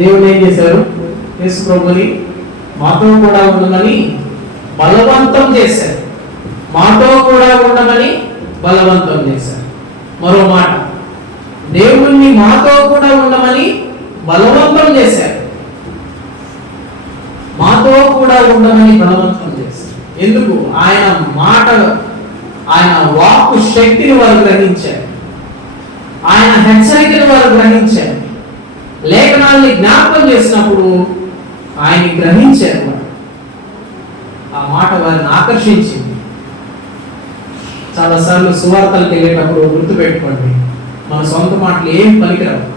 దేవుడు ఏం చేశారు యేసు ప్రభుని మాతో కూడా ఉండమని బలవంతం చేశారు మాతో కూడా ఉండమని బలవంతం చేశారు మరో మాట. దేవుణ్ణి మాతో కూడా ఉండమని బలవంతం చేశారు మాతో కూడా ఉండమని బలవంతం చేశారు ఎందుకు? ఆయన మాట ఆయన వాక్కు శక్తిని వారు గ్రహించారు. ఆయన హెచ్చరికను వారు గ్రహించారు. లేఖనాల్ని జ్ఞాపకం చేసినప్పుడు ఆయన గ్రహించారు. ఆ మాట వారిని ఆకర్షించింది. చాలాసార్లు సువార్తలకు వెళ్ళేటప్పుడు గుర్తుపెట్టుకోండి మన సొంత మాటలు ఏమి పనికిరావు.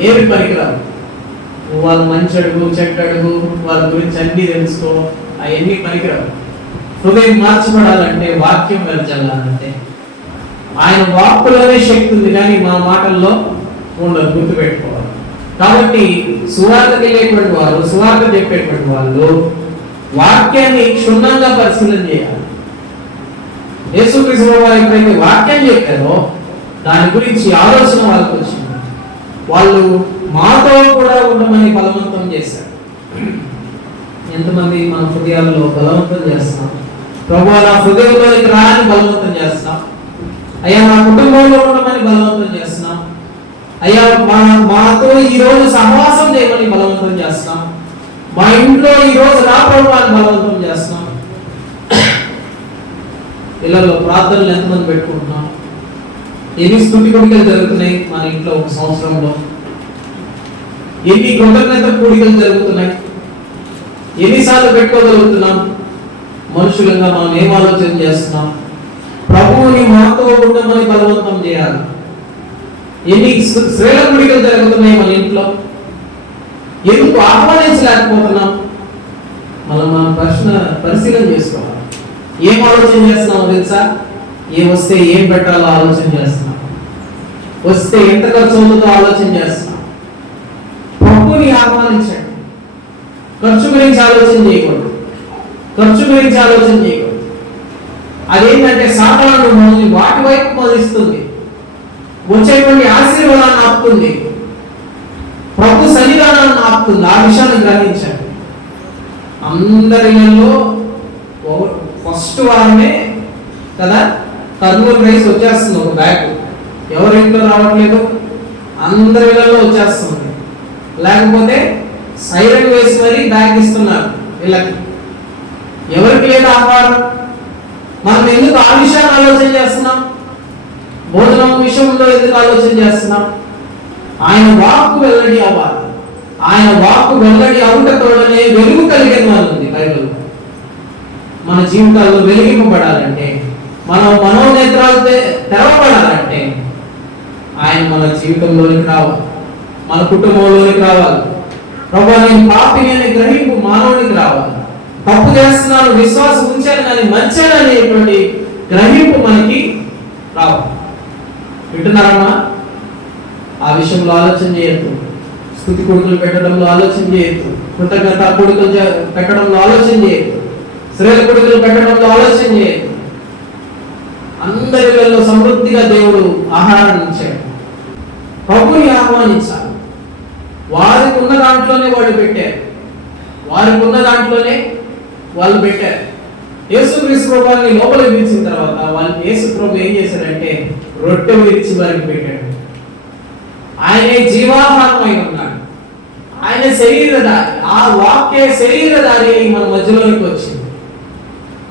ఏమి పనికిరావు? వాళ్ళు మంచి అడుగు చెట్టు అడుగు వాళ్ళ గురించి అన్నీ తెలుసుకో అవన్నీ పనికిరావు. హృదయం మార్చబడాలంటే వాక్యం వెళ్చాలంటే ఆయన వాక్కులోనే శక్తి ఉంది కానీ మా మాటల్లో ఉండదు గుర్తుపెట్టుకో. కాబట్టి సువార్తకి తెలియటువంటి వారు సువార్త చెప్పేటువంటి వాళ్ళు వాక్యాన్ని క్షుణ్ణంగా పరిశీలన చేయాలి. యేసుక్రీస్తు వారు ఎప్పుడైతే వాక్యం చెప్పారో దాని గురించి ఆలోచన వాళ్ళకి వచ్చింది. వాళ్ళు మాతో కూడా ఉండమని బలవంతం చేశారు. ఎంతమంది మన హృదయాల్లో బలవంతం చేస్తున్నాం ప్రభు నా హృదయంలోనికి రాని బలవంతం చేస్తాం. అయ్యా నా కుటుంబంలో ఉండమని బలవంతం చేస్తున్నాం. అయ్యా మా మాతో ఈ రోజు సహవాసం చేయమని బలవంతం చేస్తున్నాం. మా ఇంట్లో ఈ రోజు నా ప్రభుత్వాన్ని బలవంతం చేస్తున్నాం. ఇళ్ళలో ప్రార్థనలు ఎంతమంది పెట్టుకుంటున్నాం? ఎన్ని స్థుతి కొడుకలు జరుగుతున్నాయి మన ఇంట్లో ఒక సంవత్సరంలో? ఎన్ని కృతజ్ఞత కూడికలు జరుగుతున్నాయి? ఎన్నిసార్లు పెట్టుకోగలుగుతున్నాం? మనుషులంగా మనం ఏం ఆలోచన చేస్తున్నాం? ప్రభువుని మాతో ఉండమని బలవంతం చేయాలి. ఎన్ని శ్ర- శ్రేల గుడికలు జరుగుతున్నాయి మన ఇంట్లో. ఎందుకు ఆహ్వానించలేకపోతున్నాం? మనం మన ప్రశ్న పరిశీలన చేసుకోవాలి. ఏం ఆలోచన చేస్తున్నామో తెలుసా? ఏం వస్తే ఏం పెట్టాలో ఆలోచన చేస్తున్నాం. వస్తే ఎంత ఖర్చు అవుతుందో ఆలోచన చేస్తున్నాం. ప్రభుని ఆహ్వానించండి. ఖర్చు గురించి ఆలోచన చేయకూడదు. ఖర్చు గురించి ఆలోచన చేయకూడదు. అదేంటంటే సాధారణ మనల్ని వాటి వైపు మోదిస్తుంది. వచ్చేటువంటి ఆశీర్వాదాన్ని ఆపుతుంది. ప్రభు సన్నిధానాన్ని ఆపుతుంది. ఆ విషయాన్ని గ్రహించండి. అందరిలో ఫస్ట్ వారమే కదా కర్నూలు రైస్ వచ్చేస్తుంది ఒక బ్యాగ్. ఎవరి ఇంట్లో రావట్లేదు? అందరి ఇళ్ళలో వచ్చేస్తుంది. లేకపోతే సైరన్ వేసి మరీ బ్యాగ్ ఇస్తున్నారు వీళ్ళకి ఎవరికి లేదు ఆహారం? మనం ఎందుకు ఆ విషయాన్ని ఆలోచన చేస్తున్నాం? భోజనం విషయంలో ఎందుకు ఆలోచన చేస్తున్నాం? ఆయన వాక్కు వెల్లడి అవ్వాలి. ఆయన వాక్కు వెల్లడి అవుటతోడనే వెలుగు కలిగిన వాళ్ళు ఉంది బైబిల్ మన జీవితాల్లో వెలిగింపబడాలంటే మనం మనోనేత్రాలు తెరవబడాలంటే ఆయన మన జీవితంలోనికి రావాలి. మన కుటుంబంలోనికి రావాలి. ప్రభా నేను పాపిని అనే గ్రహింపు మానవునికి రావాలి. తప్పు చేస్తున్నాను విశ్వాసం ఉంచాను కానీ మంచాను అనేటువంటి గ్రహింపు మనకి రావాలి. వింటున్నారమ్మా? ఆ విషయంలో ఆలోచన చేయొద్దు. స్థుతి కొడుకులు పెట్టడంలో ఆలోచన చేయొద్దు. కృతజ్ఞత కొడుకులు పెట్టడంలో ఆలోచన చేయొద్దు. శ్రేయ కొడుకులు పెట్టడంలో ఆలోచన చేయొద్దు. అందరిలో సమృద్ధిగా దేవుడు ఆహారాన్ని ఇచ్చాడు. ప్రభుని ఆహ్వానించాలి. వారికి ఉన్న దాంట్లోనే వాళ్ళు పెట్టారు. వారికి ఉన్న దాంట్లోనే వాళ్ళు పెట్టారు. యేసు క్రీస్తు ప్రభువాన్ని లోపల పిలిచిన తర్వాత వాళ్ళు యేసు ప్రభు ఏం చేశారంటే రొట్టె విరిచి వారికి పెట్టాడు. ఆయనే జీవాహారమై ఉన్నాడు. ఆయన శరీరధారి ఆ వాక్య శరీరధారి అయి మన మధ్యలోనికి వచ్చింది.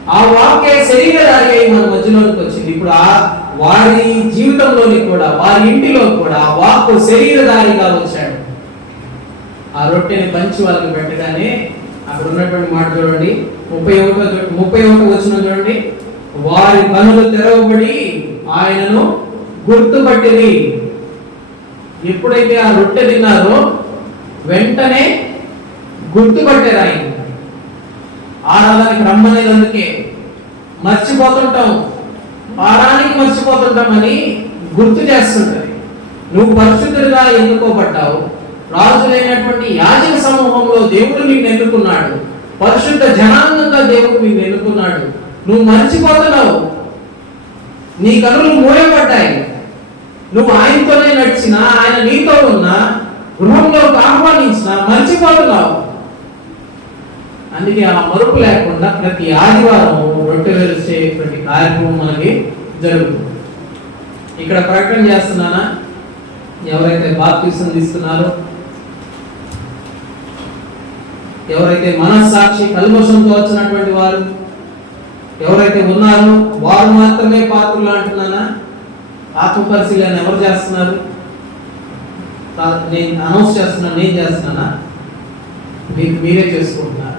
ఆ వాక్య శరీరధారి అయి మన మధ్యలోనికి వచ్చింది. ఇప్పుడు ఆ వారి జీవితంలోని కూడా వారి ఇంటిలో కూడా ఆ వాక్కు శరీరధారిగా వచ్చాడు. ఆ రొట్టెని పంచి వాళ్ళకి పెట్టగానే అక్కడ ఉన్నటువంటి మాట చూడండి. ముప్పై ఒకటో ముప్పై ఒకటో వచ్చిన చూడండి. వారి కనులు తెరవబడి ఆయనను గుర్తుపట్టింది ఎప్పుడైతే ఆ రొట్టె తిన్నారో వెంటనే గుర్తుపట్టారు ఆయన. ఆరాధనకి రమ్మనేది అందుకే. మర్చిపోతుంటాం. వారానికి మర్చిపోతుంటామని గుర్తు చేస్తుంటది నువ్వు పరిశుద్ధుడిగా ఎన్నుకోబడ్డావు. రాజులైనటువంటి యాజక సమూహంలో దేవుడు నిన్ను ఎన్నుకున్నాడు. పరిశుద్ధ జనాంగంగా దేవుడు నిన్ను ఎన్నుకున్నాడు. నువ్వు మర్చిపోతున్నావు. నీ కనులు మూయబడ్డాయి. నువ్వు ఆయనతోనే నడిచినా ఆయన నీతో ఉన్నా గృహంలోకి ఆహ్వానించిన మర్చిపోతున్నావు. అందుకే ఆ మరుపు లేకుండా ప్రతి ఆదివారం రొట్టె వేసేటువంటి కార్యక్రమం మనకి జరుగుతుంది. ఇక్కడ ప్రకటన చేస్తున్నానా? ఎవరైతే బాప్తీసం తీస్తున్నారో ఎవరైతే మనస్సాక్షి కల్మషంతో వచ్చినటువంటి వారు? ఎవరైతే ఉన్నారో వారు మాత్రమే పాత్రలు అంటున్నానా? ఆత్మ పరిశీలన ఎవరు చేస్తున్నారు? నేను అనౌన్స్ చేస్తున్నాను నేను చేస్తున్నానా? మీకు మీరే చేసుకుంటున్నారు.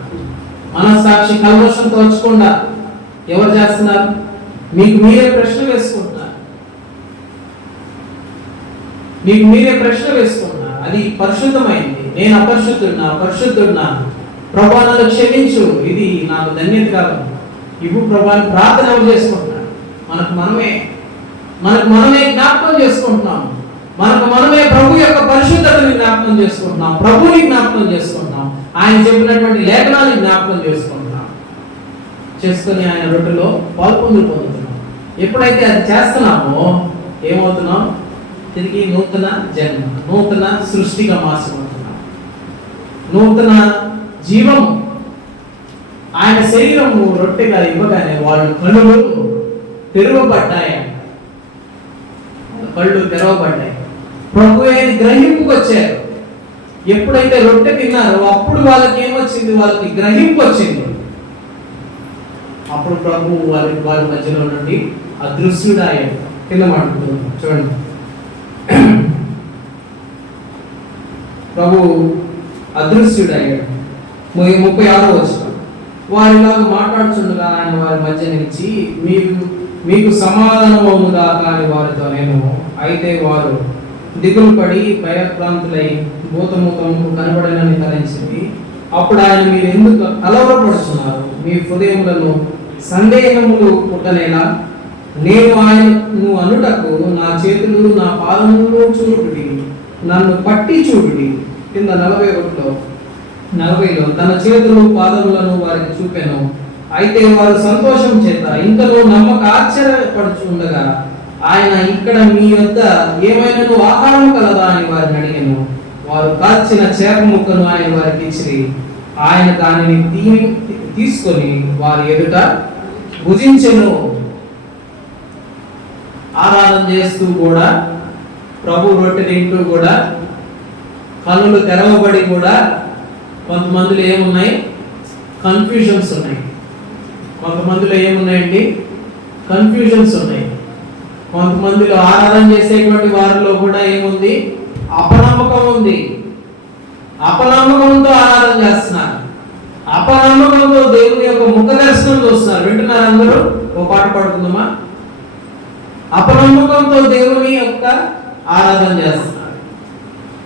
మనస్సాక్షి కల్మషంతో తోచకుండా ఎవరు చేస్తున్నారు? మీకు మీరే ప్రశ్న వేసుకుంటున్నారు. మీకు మీరే ప్రశ్న వేసుకుంటున్నారు. అది పరిశుద్ధమైంది. నేను అపరిశుద్ధుడినా పరిశుద్ధుడినా. ప్రభా క్షమించు. ఇది నాకు ధన్యత కాదు. ఇప్పుడు ప్రభా ప్రార్థన ఎవరు మనకు మనమే మనకు మనమే జ్ఞాపకం చేసుకుంటున్నాము మనకు మనమే ప్రభు యొక్క పరిశుద్ధతని జ్ఞాపకం చేసుకుంటున్నాం. ప్రభుని జ్ఞాపకం చేసుకుంటున్నాం. ఆయన చెప్పినటువంటి లేఖనాన్ని జ్ఞాపకం చేసుకుంటున్నాం. చేసుకుని ఆయన రొట్టెలో పాల్పొందులు పొందుతున్నాం. ఎప్పుడైతే అది చేస్తున్నామో ఏమవుతున్నాం? తిరిగి నూతన జన్మ నూతన సృష్టిగా మార్చబడుతున్నాం. నూతన జీవము ఆయన శరీరము రొట్టెగా ఇవ్వగానే వాళ్ళు కళ్ళు తెరవబడ్డాయి. కళ్ళు తెరవబడ్డాయి. ప్రభు ఆయన గ్రహింపుకు వచ్చారు. ఎప్పుడైతే రొట్టె తిన్నారో అప్పుడు వాళ్ళకి ఏమొచ్చింది? వాళ్ళకి గ్రహింపు వచ్చింది. అప్పుడు ప్రభు వారి వారి మధ్యలో నుండి అదృశ్యుడాయ. కింద చూడండి. ప్రభు అదృశ్యుడయ్యాడు ముప్పై ఆరో వచ్చిన వారిలాగా మాట్లాడుచుండగా ఆయన వారి మధ్య నుంచి మీకు మీకు సమాధానమవునుగా కాని వారితో నేను అయితే వారు దిగులు పడి భయప్రాంతులై భూతముఖము కనబడనని తలంచింది అప్పుడు ఆయన మీరు ఎందుకు కలవరపడుతున్నారు మీ హృదయములను సందేహములు పుట్టనేలా? నేను ఆయనను అనుటకు నా చేతులు నా పాదములు చూడుడి. నన్ను పట్టి చూడుడి. కింద నలభై ఒకటిలో నలభైలో తన చేతులు పాదములను వారికి చూపెను. అయితే వారు సంతోషం చేత ఇంతలో నమ్మక ఆశ్చర్యపడుచుండగా ఆయన ఇక్కడ మీ వద్ద ఏమైనా ఆహారం కలదా? అని వారిని అడిగాను. వారు కాల్చిన చేప ముక్కను ఆయన వారికి ఇచ్చి ఆయన దానిని తీ- తీసుకొని వారి ఎదుట భుజించెను. ఆరాధన చేస్తూ కూడా ప్రభు రొట్టె తింటూ కూడా కనులు తెరవబడి కూడా కొంతమందిలో ఏమున్నాయి? కన్ఫ్యూజన్స్ ఉన్నాయి. కొంతమందిలో ఏమున్నాయండి? కన్ఫ్యూజన్స్ ఉన్నాయి. కొంతమందిలో ఆరాధన చేసేటువంటి వారిలో కూడా ఏముంది? అపనమ్మకం ఉంది. అపనమ్మకంతో ఆరాధన చేస్తున్నారు. అపనమ్మకంతో దేవుని యొక్క ముఖ దర్శనం చూస్తున్నారు. వింటున్నారు అందరూ? ఓ పాట పాడుకుందామా? అపనమ్మకంతో దేవుని యొక్క ఆరాధన చేస్తున్నారు.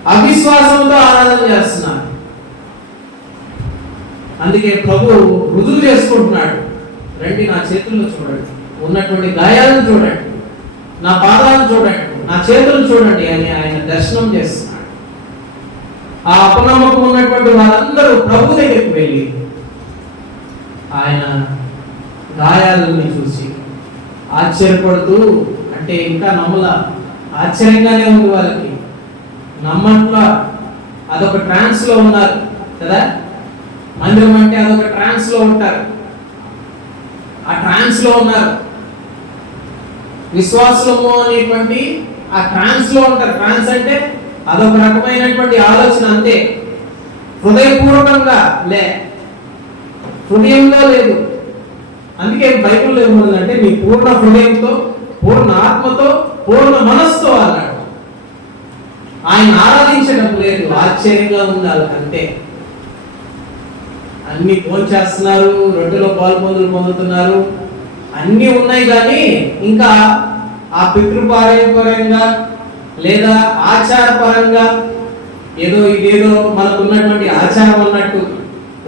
అవిశ్వాసంతో ఆరాధన చేస్తున్నారు. అందుకే ప్రభు రుజువు చేసుకుంటున్నాడు. రండి నా చేతుల్లో చూడండి. ఉన్నటువంటి గాయాలను చూడండి. నా పాదాలను చూడండి. నా చేతులను చూడండి అని ఆయన దర్శనం చేస్తున్నాడు. ఆ అపనమ్మకం ఉన్నటువంటి వారందరూ ప్రభు దగ్గరికి వెళ్ళి ఆయన గాయాలని చూసి ఆశ్చర్యపడుతూ అంటే ఇంకా నమ్మల ఆశ్చర్యంగానే ఉంది వాళ్ళకి. నమ్మట్లా. అదొక ట్రాన్స్లో ఉన్నారు కదా? మందిరం అంటే అదొక ట్రాన్స్లో ఉంటారు. ఆ ట్రాన్స్లో ఉన్నారు. విశ్వాసము అనేటువంటి ఆ ట్రాన్స్లో ఉంటారు. ట్రాన్స్ అంటే అదొక రకమైనటువంటి ఆలోచన అంతే. హృదయపూర్వకంగా లే. హృదయంలో లేదు. అందుకే బైబిల్లో ఏముందంటే మీ పూర్ణ హృదయంతో పూర్ణ ఆత్మతో పూర్ణ మనస్సుతో అన్నాడు ఆయన ఆరాధించడం లేదు. ఆశ్చర్యంగా ఉండాలి అంతే. అన్ని చేస్తున్నారు రొట్టెలో పాల్పొందులు పొందుతున్నారు. అన్నీ ఉన్నాయి కానీ ఇంకా ఆ పితృపారంపరంగా లేదా ఆచారపరంగా ఏదో ఇదేదో మనకు ఉన్నటువంటి ఆచారం అన్నట్టు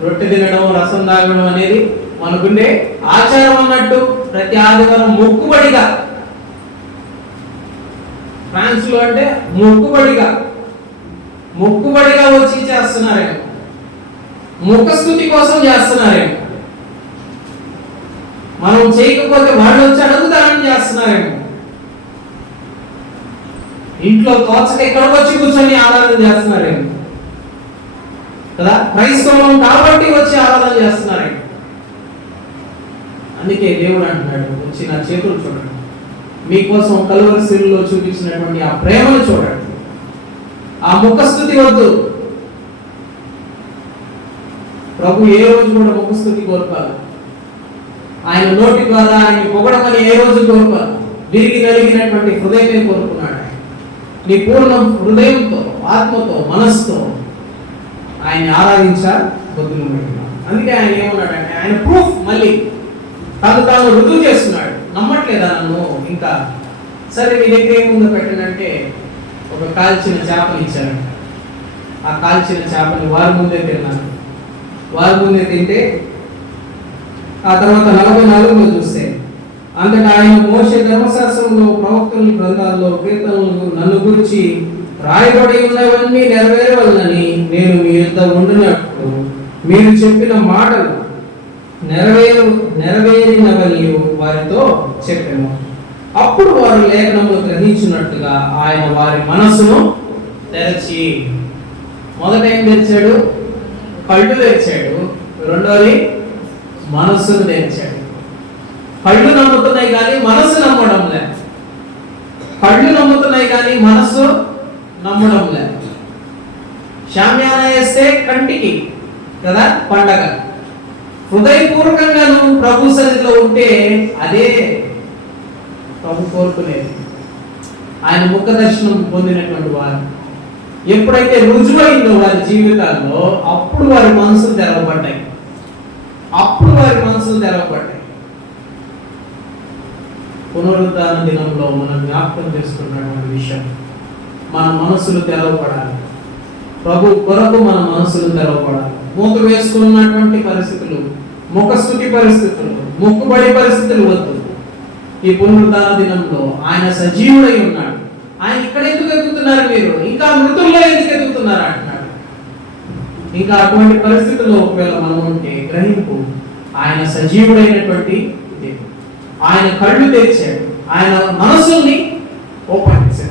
రొట్టె తినడం రసం తాగడం అనేది మనకుండే ఆచారం అన్నట్టు ప్రతి ఆదివారం మొక్కుబడిగా. ఫ్రాన్స్లో అంటే మొక్కుబడిగా. మొక్కుబడిగా వచ్చి చేస్తున్నారేమో. ముఖస్థుతి కోసం చేస్తున్నారేమో. మనం చేయకపోతే వాళ్ళు వచ్చి అడుగుతారని చేస్తున్నారేమో. ఇంట్లో తోచక ఎక్కడికి వచ్చి కూర్చొని ఆరాధన చేస్తున్నారేమో. కదా? క్రైస్తవం కాబట్టి వచ్చి ఆరాధన చేస్తున్నారేమో. అందుకే దేవుడు అంటున్నాడు వచ్చి నా చేతులు చూడండి. మీకోసం కలువరి సిరిలో చూపించినటువంటి ఆ ప్రేమను చూడండి. ఆ ముఖస్థుతి వద్దు. ప్రభు ఏ రోజు కూడా ముఖస్థుతి కోరుకోవాలి ఆయన నోటి ద్వారా ఆయన పొగడమని ఏ రోజు కోరుకోవాలి విరిగి నలిగినటువంటి హృదయమే కోరుకున్నాడు నీ పూర్ణ హృదయంతో ఆత్మతో మనస్సుతో ఆయన ఆరాధించాలి బుద్ధులు అందుకే ఆయన ఏమన్నాడంటే ఆయన ప్రూఫ్ మళ్ళీ తను తాను రుజువు చేస్తున్నాడు. నమ్మట్లేదా నన్ను? ఇంకా సరే మీ దగ్గర ఏముందో పెట్టనంటే ఒక కాల్చిన చేపలు ఇచ్చారంట ఆ కాల్చిన చేపని వారి ముందే తిన్నాను. వారి తింటే ఆ తర్వాత నలభై నాలుగులో చూస్తే అంతటా ఆయన మోసే ధర్మశాస్త్రంలో ప్రవక్తల గ్రంథాల్లో కీర్తనలు నన్ను గురించి రాయబడి ఉన్నవన్నీ నెరవేరవలనని నేను మీ యొక్క ఉండినట్లు మీరు చెప్పిన మాటలు నెరవేరు నెరవేరినవని వారితో చెప్పాను. అప్పుడు వారు లేఖనంలో గ్రహించినట్టుగా ఆయన వారి మనసును తెరచి మొదట ఏం తెరిచాడు? కళ్ళు తెచ్చాడు రెండోది మనస్సును తెచ్చాడు కళ్ళు నమ్ముతున్నాయి కానీ మనస్సు నమ్మడం లే కళ్ళు నమ్ముతున్నాయి కానీ మనస్సు నమ్మడం లే శామ్యాన వేస్తే కంటికి కదా పండగ. హృదయపూర్వకంగా నువ్వు ప్రభు సన్నిధిలో ఉంటే అదే ప్రభు కోరుకునేది. ఆయన ముఖ దర్శనం పొందినటువంటి వారు. ఎప్పుడైతే రుజువైందో వారి జీవితాల్లో అప్పుడు వారి మనసులు తెరవబడ్డాయి. అప్పుడు వారి మనసులు తెరవబడ్డాయి. పునరుద్ధాన దినంలో మనం జ్ఞాపకం చేసుకున్నటువంటి విషయం మన మనసులు తెరవబడాలి. ప్రభు కొరకు మన మనసులు తెరవబడాలి. మూత వేసుకున్నటువంటి పరిస్థితులు ముఖస్థుతి పరిస్థితులు ముక్కుబడి పరిస్థితులు వద్దు. ఈ పునరుద్ధాన దినంలో ఆయన సజీవుడై ఉన్నాడు. ఆయన ఇక్కడ ఎందుకు ఎదుగుతున్నారు మీరు? ఇంకా మృతుల్లో ఎందుకు ఎదుగుతున్నారు అంటున్నాడు. ఇంకా అటువంటి పరిస్థితుల్లో ఒకవేళ మనం ఉంటే గ్రహింపు ఆయన సజీవుడైనటువంటి దేవుడు. ఆయన కళ్ళు తెరిచాడు. ఆయన మనసుల్ని ఓపెన్ చేశాడు.